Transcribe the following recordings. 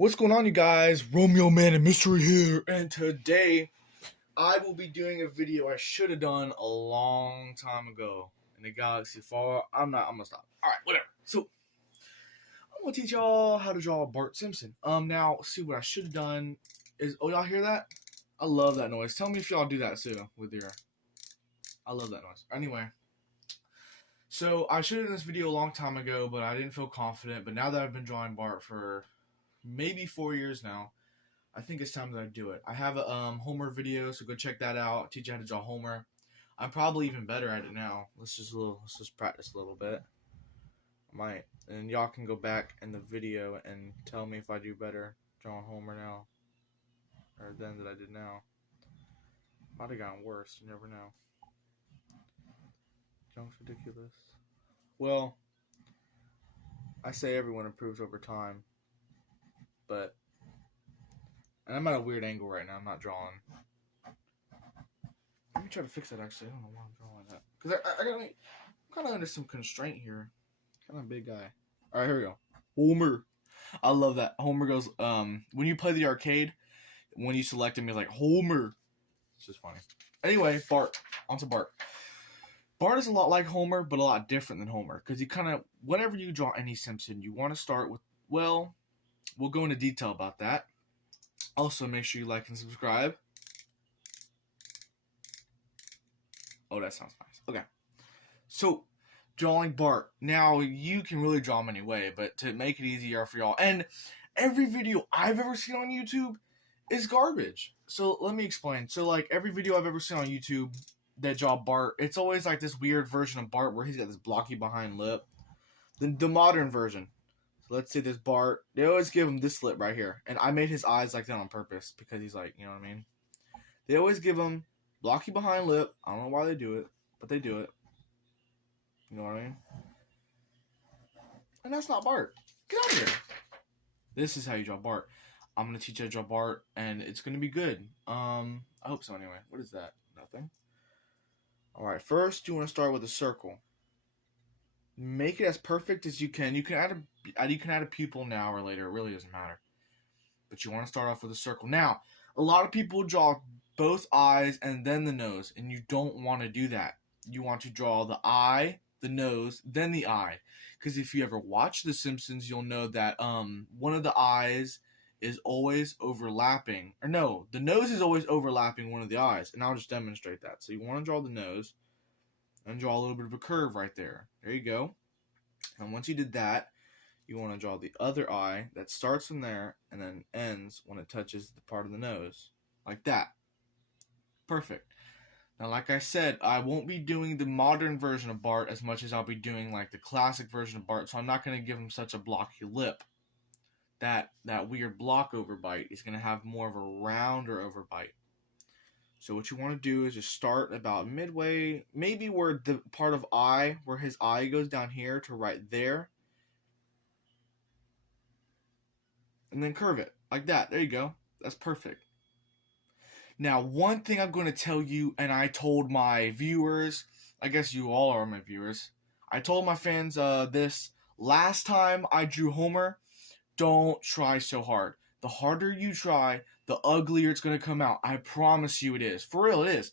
What's going on, you guys? Romeo Man and Mystery here, and today I will be doing a video I should have done a long time ago in the galaxy far. I'm gonna stop. Alright, whatever. So I'm gonna teach y'all how to draw Bart Simpson. Now, see what I should have done is, oh, y'all hear that? I love that noise. Tell me if y'all do that too with your, I love that noise. Anyway, so I should have done this video a long time ago, but I didn't feel confident. But now that I've been drawing Bart for maybe 4 years now, I think it's time that I do it. I have a Homer video, so go check that out. I'll teach you how to draw Homer. I'm probably even better at it now. Let's just practice a little bit. I might, and y'all can go back in the video and tell me if I do better drawing Homer now or then that I did now. Might have gotten worse. You never know. Junk's ridiculous. Well, I say everyone improves over time, but. And I'm at a weird angle right now. I'm not drawing. Let me try to fix that, actually. I don't know why I'm drawing that. Because I'm kind of under some constraint here. Kind of a big guy. Alright, here we go. Homer. I love that. Homer goes, when you play the arcade, when you select him, he's like, Homer. It's just funny. Anyway, Bart. On to Bart. Bart is a lot like Homer, but a lot different than Homer. Because you kind of, whenever you draw any Simpson, you want to start with, well, we'll go into detail about that. Also, make sure you like and subscribe. Oh, that sounds nice. Okay. So, drawing Bart. Now, you can really draw him anyway, but to make it easier for y'all. And every video I've ever seen on YouTube is garbage. So, let me explain. So, like, every video I've ever seen on YouTube that draw Bart, it's always like this weird version of Bart where he's got this blocky behind lip. The modern version. Let's say this Bart, they always give him this lip right here. And I made his eyes like that on purpose because he's like, you know what I mean? They always give him blocky behind lip. I don't know why they do it, but they do it. You know what I mean? And that's not Bart. Get out of here. This is how you draw Bart. I'm going to teach you how to draw Bart, and it's going to be good. I hope so anyway. What is that? Nothing. Alright, first you want to start with a circle. Make it as perfect as you can. You can add a pupil now or later. It really doesn't matter. But you want to start off with a circle. Now, a lot of people draw both eyes and then the nose, and you don't want to do that. You want to draw the eye, the nose, then the eye. Because if you ever watch The Simpsons, you'll know that one of the eyes is always overlapping. Or no, the nose is always overlapping one of the eyes. And I'll just demonstrate that. So you want to draw the nose and draw a little bit of a curve right there. There you go. And once you did that, you want to draw the other eye that starts from there and then ends when it touches the part of the nose. Like that. Perfect. Now, like I said, I won't be doing the modern version of Bart as much as I'll be doing like the classic version of Bart, so I'm not going to give him such a blocky lip. That weird block overbite is going to have more of a rounder overbite. So what you want to do is just start about midway, maybe where the part of eye, where his eye goes down here to right there. And then curve it, like that. There you go. That's perfect. Now, one thing I'm going to tell you, and I told my viewers, I guess you all are my viewers, I told my fans this last time I drew Homer, don't try so hard. The harder you try, the uglier it's going to come out. I promise you it is. For real, it is.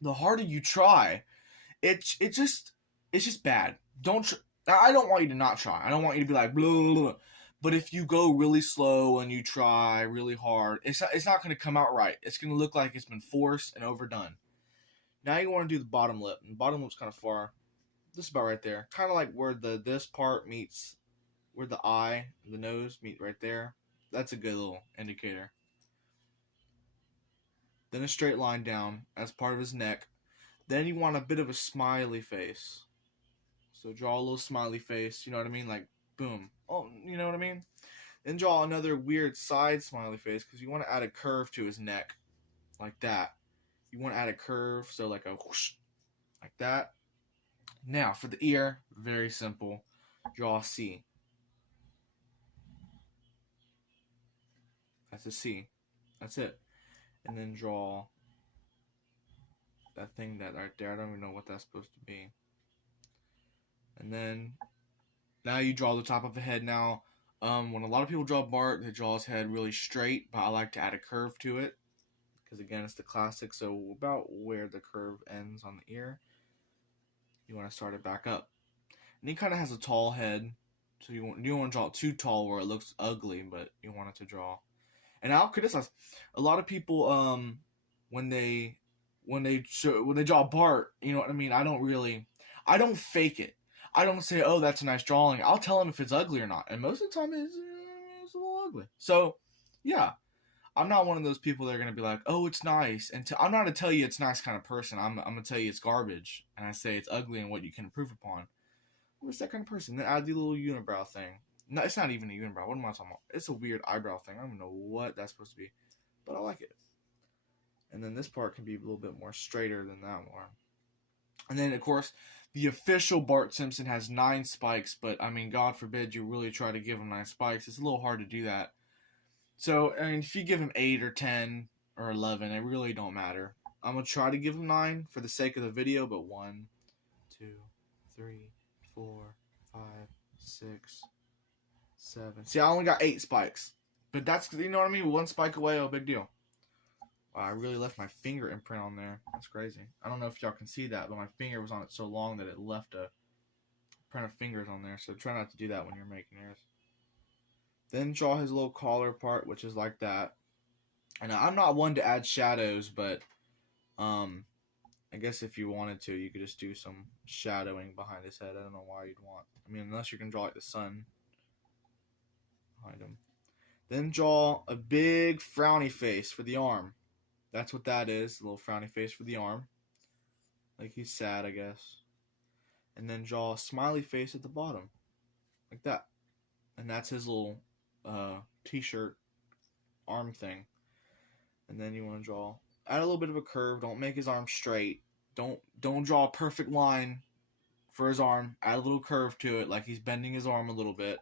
The harder you try, it's just bad. I don't want you to not try. I don't want you to be like, blah, blah, blah. But if you go really slow and you try really hard, it's not going to come out right. It's going to look like it's been forced and overdone. Now you want to do the bottom lip. And the bottom lip's kind of far. Just about right there. Kind of like where this part meets, where the eye and the nose meet right there. That's a good little indicator. Then a straight line down as part of his neck. Then you want a bit of a smiley face. So draw a little smiley face, you know what I mean? Like, boom. Oh, you know what I mean? Then draw another weird side smiley face because you want to add a curve to his neck. Like that. You want to add a curve, so like a whoosh. Like that. Now, for the ear, very simple. Draw a C. That's a C. That's it. And then draw that thing that right there. I don't even know what that's supposed to be. And then now you draw the top of the head. Now When a lot of people draw Bart, they draw his head really straight, but I like to add a curve to it because again, it's the classic. So about where the curve ends on the ear, you want to start it back up. And he kind of has a tall head, so you don't want to draw it too tall where it looks ugly, but you want it to draw. And I'll criticize a lot of people when they draw Bart. You know what I mean? I don't fake it. I don't say, oh, that's a nice drawing. I'll tell them if it's ugly or not, and most of the time it's a little ugly. So yeah, I'm not one of those people that are gonna be like, oh, it's nice, and I'm not a tell you it's nice kind of person. I'm gonna tell you it's garbage, and I say it's ugly and what you can improve upon. I'm just that kind of person. Then add the little unibrow thing. No, it's not even a unibrow. What am I talking about? It's a weird eyebrow thing. I don't know what that's supposed to be, but I like it. And then this part can be a little bit more straighter than that one. And then, of course, the official Bart Simpson has 9 spikes, but, I mean, God forbid you really try to give him 9 spikes. It's a little hard to do that. So, I mean, if you give him 8 or 10 or 11, it really don't matter. I'm going to try to give him 9 for the sake of the video, but 1, 2, 3, 4, 5, 6, 7. See, I only got 8 spikes. But that's, you know what I mean? 1 spike away, oh, big deal. Wow, I really left my finger imprint on there. That's crazy. I don't know if y'all can see that, but my finger was on it so long that it left a print of fingers on there. So try not to do that when you're making yours. Then draw his little collar part, which is like that. And I'm not one to add shadows, but I guess if you wanted to, you could just do some shadowing behind his head. I don't know why you'd want. I mean, unless you can draw like the sun behind him. Then draw a big frowny face for the arm. That's what that is, a little frowny face for the arm. Like he's sad, I guess. And then draw a smiley face at the bottom. Like that. And that's his little t-shirt arm thing. And then you want to add a little bit of a curve. Don't make his arm straight. Don't draw a perfect line for his arm. Add a little curve to it, like he's bending his arm a little bit.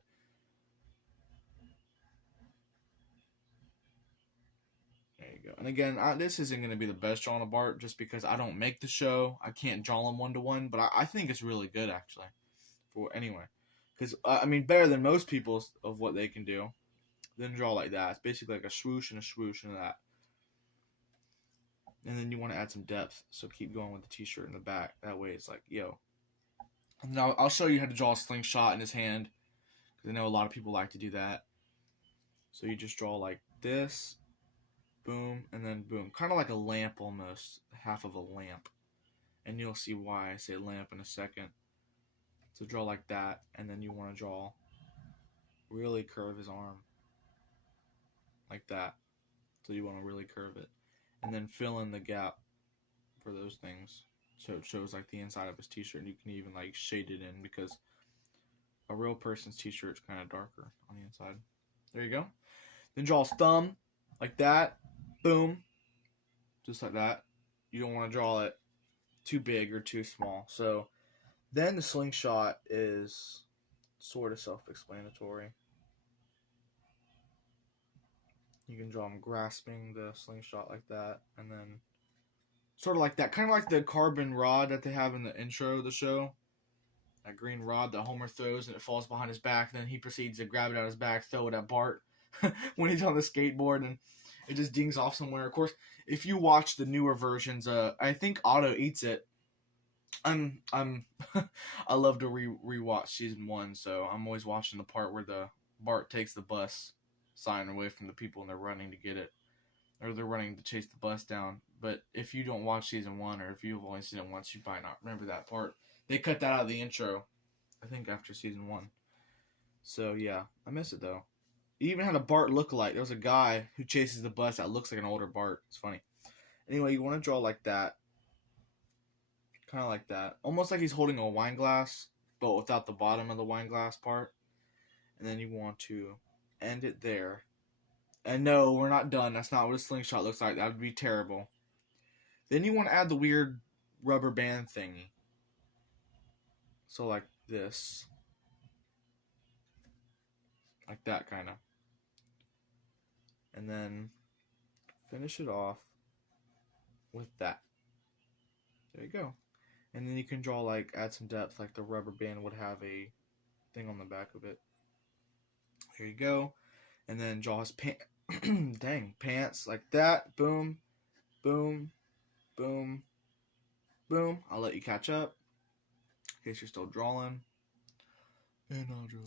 There you go. And again, this isn't going to be the best drawing of Bart just because I don't make the show. I can't draw him one-to-one, but I think it's really good, actually. Anyway. Because, I mean, better than most people of what they can do. Then draw like that. It's basically like a swoosh and that. And then you want to add some depth. So keep going with the t-shirt in the back. That way it's like, yo. Now, I'll show you how to draw a slingshot in his hand. Because I know a lot of people like to do that. So you just draw like this. Boom, and then boom. Kind of like a lamp almost. Half of a lamp. And you'll see why I say lamp in a second. So draw like that. And then you want to really curve his arm. Like that. So you want to really curve it. And then fill in the gap for those things. So it shows like the inside of his t-shirt. And you can even like shade it in because a real person's t-shirt is kind of darker on the inside. There you go. Then draw his thumb. Like that. Boom. Just like that. You don't want to draw it too big or too small. So then the slingshot is sort of self-explanatory. You can draw him grasping the slingshot like that. And then sort of like that. Kind of like the carbon rod that they have in the intro of the show. That green rod that Homer throws and it falls behind his back. Then he proceeds to grab it out of his back, throw it at Bart when he's on the skateboard. And it just dings off somewhere. Of course, if you watch the newer versions, I think Otto eats it. I love to rewatch season 1, so I'm always watching the part where the Bart takes the bus sign away from the people and they're running to get it, or they're running to chase the bus down. But if you don't watch season 1, or if you've only seen it once, you might not remember that part. They cut that out of the intro, I think after season 1. So yeah, I miss it though. He even had a Bart lookalike. There was a guy who chases the bus that looks like an older Bart. It's funny. Anyway, you want to draw like that. Kind of like that. Almost like he's holding a wine glass, but without the bottom of the wine glass part. And then you want to end it there. And no, we're not done. That's not what a slingshot looks like. That would be terrible. Then you want to add the weird rubber band thingy. So like this. Like that kind of. And then finish it off with that. There you go. And then you can draw like, add some depth, like the rubber band would have a thing on the back of it. There you go. And then draw his pants like that. Boom, boom, boom, boom. I'll let you catch up in case you're still drawing. And I'll draw.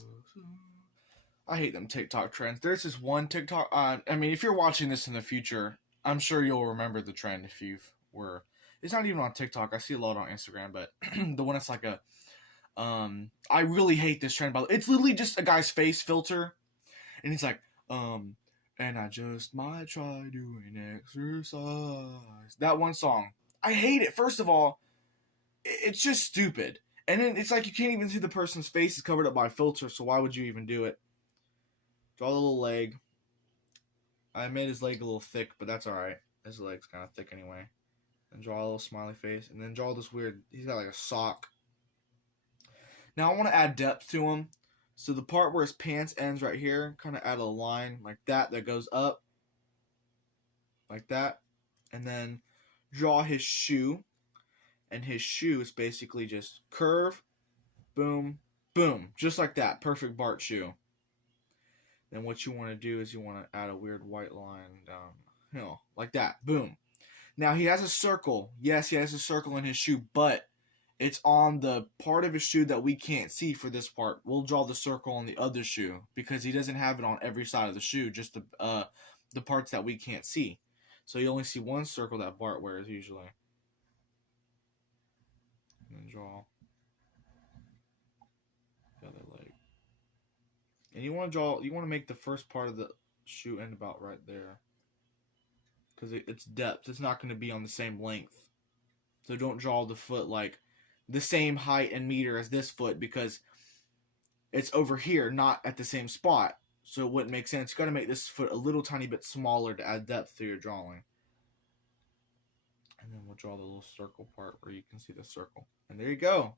I hate them TikTok trends. There's this one TikTok. I mean, if you're watching this in the future, I'm sure you'll remember the trend if you were. It's not even on TikTok. I see a lot on Instagram, but the one that's like a. I really hate this trend. By the way, it's literally just a guy's face filter, and he's like, and I just might try doing exercise. That one song. I hate it. First of all, it's just stupid. And then it's like you can't even see the person's face is covered up by a filter, so why would you even do it? Draw the little leg. I made his leg a little thick, but that's alright. His leg's kind of thick anyway. And draw a little smiley face. And then draw this weird... He's got like a sock. Now I want to add depth to him. So the part where his pants ends right here, kind of add a line like that goes up. Like that. And then draw his shoe. And his shoe is basically just curve, boom, boom. Just like that. Perfect Bart shoe. Then what you want to do is you want to add a weird white line downhill. Like that. Boom. Now he has a circle. Yes, he has a circle in his shoe, but it's on the part of his shoe that we can't see for this part. We'll draw the circle on the other shoe because he doesn't have it on every side of the shoe, just the parts that we can't see. So you only see one circle that Bart wears usually. And then draw the other leg. And you want to make the first part of the shoe end about right there. Because it's depth. It's not going to be on the same length. So don't draw the foot like the same height and meter as this foot because it's over here, not at the same spot. So it wouldn't make sense. You got to make this foot a little tiny bit smaller to add depth to your drawing. And then we'll draw the little circle part where you can see the circle. And there you go.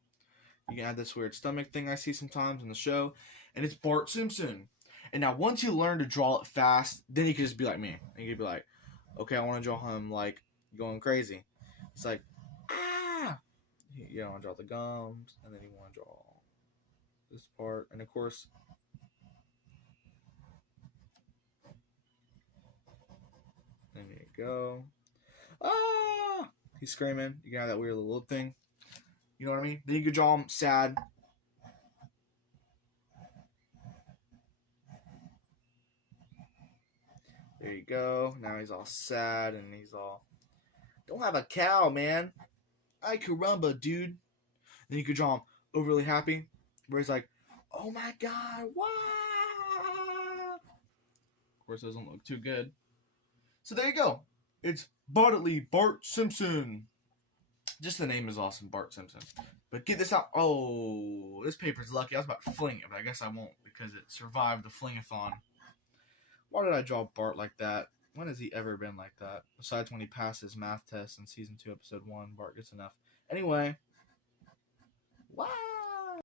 You can add this weird stomach thing I see sometimes in the show. And it's Bart Simpson. And now once you learn to draw it fast, then you can just be like me. And you can be like, okay, I want to draw him like going crazy. It's like, ah! You want to draw the gums. And then you want to draw this part. And of course, there you go. Ah! He's screaming. You can have that weird little thing. You know what I mean? Then you could draw him sad. There you go. Now he's all sad and he's all, don't have a cow, man. Ay caramba, dude. Then you could draw him overly happy, where he's like, oh my god, wow. Of course, it doesn't look too good. So there you go. It's Bart Simpson. Just the name is awesome, Bart Simpson. But get this out. Oh, this paper's lucky. I was about to fling it, but I guess I won't because it survived the fling-a-thon. Why did I draw Bart like that? When has he ever been like that? Besides when he passed his math test in Season 2, Episode 1, Bart gets enough. Anyway. Wow.